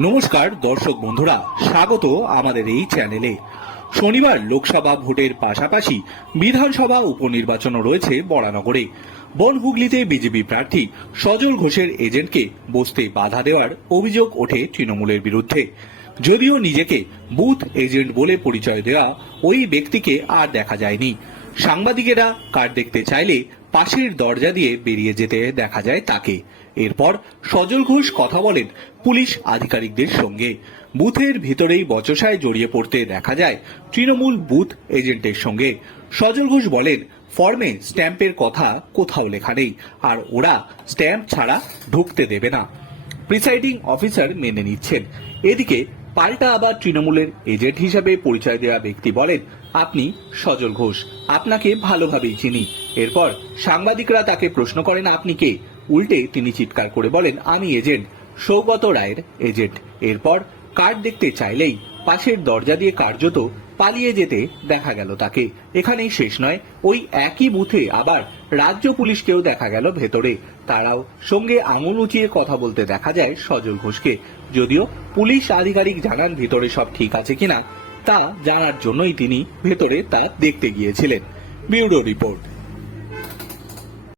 নমস্কার, দর্শক বন্ধুরা, স্বাগত আমাদের এই চ্যানেলে। শনিবার লোকসভা ভোটের পাশাপাশি বিধানসভা উপনির্বাচনও রয়েছে বরানগরে। বনহুগলিতে বিজেপি প্রার্থী সজল ঘোষের এজেন্টকে বসতে বাধা দেওয়ার অভিযোগ ওঠে তৃণমূলের বিরুদ্ধে। যদিও নিজেকে বুথ এজেন্ট বলে পরিচয় দেওয়া ওই ব্যক্তিকে আর দেখা যায়নি। সাংবাদিকেরা কার্ড দেখতে চাইলে পাশের দরজা দিয়ে বেরিয়ে যেতে দেখা যায় তাকে। এরপর সজল ঘোষ কথা বলেন পুলিশ আধিকারিকদের সঙ্গে। বুথের ভিতরেই বচসায় জড়িয়ে পড়তে দেখা যায় তৃণমূল বুথ এজেন্টের সঙ্গে। সজল ঘোষ বলেন, ফর্মে স্ট্যাম্পের কথা কোথাও লেখা নেই, আর ওরা স্ট্যাম্প ছাড়া ঢুকতে দেবে না। প্রিসাইডিং অফিসার মেনে নিচ্ছেন। এদিকে পাল্টা আবার তৃণমূলের এজেন্ট হিসাবে পরিচয় দেওয়া ব্যক্তি বলেন আপনি সজল ঘোষ। আপনাকে ভালোভাবেই চিনি। এরপর সাংবাদিকরা তাকে প্রশ্ন করেন, আপনি কে? উল্টে তিনি চিৎকার করে বলেন, আমি এজেন্ট, সৌগত রায়ের এজেন্ট। এরপর কার্ড দেখতে চাইলেই পাশের দরজা দিয়ে কার্যত পালিয়ে যেতে দেখা গেল তাকে। এখানেই শেষ নয়, ওই একই বুথে আবার রাজ্য পুলিশকেও দেখা গেল ভেতরে। তারাও সঙ্গে আঙুল উঁচিয়ে কথা বলতে দেখা যায় সজল ঘোষকে। যদিও পুলিশ আধিকারিক জানান ভিতরে সব ঠিক আছে কিনা, তা জানার জন্যই তিনি ভেতরে তা দেখতে গিয়েছিলেন। Bureau report.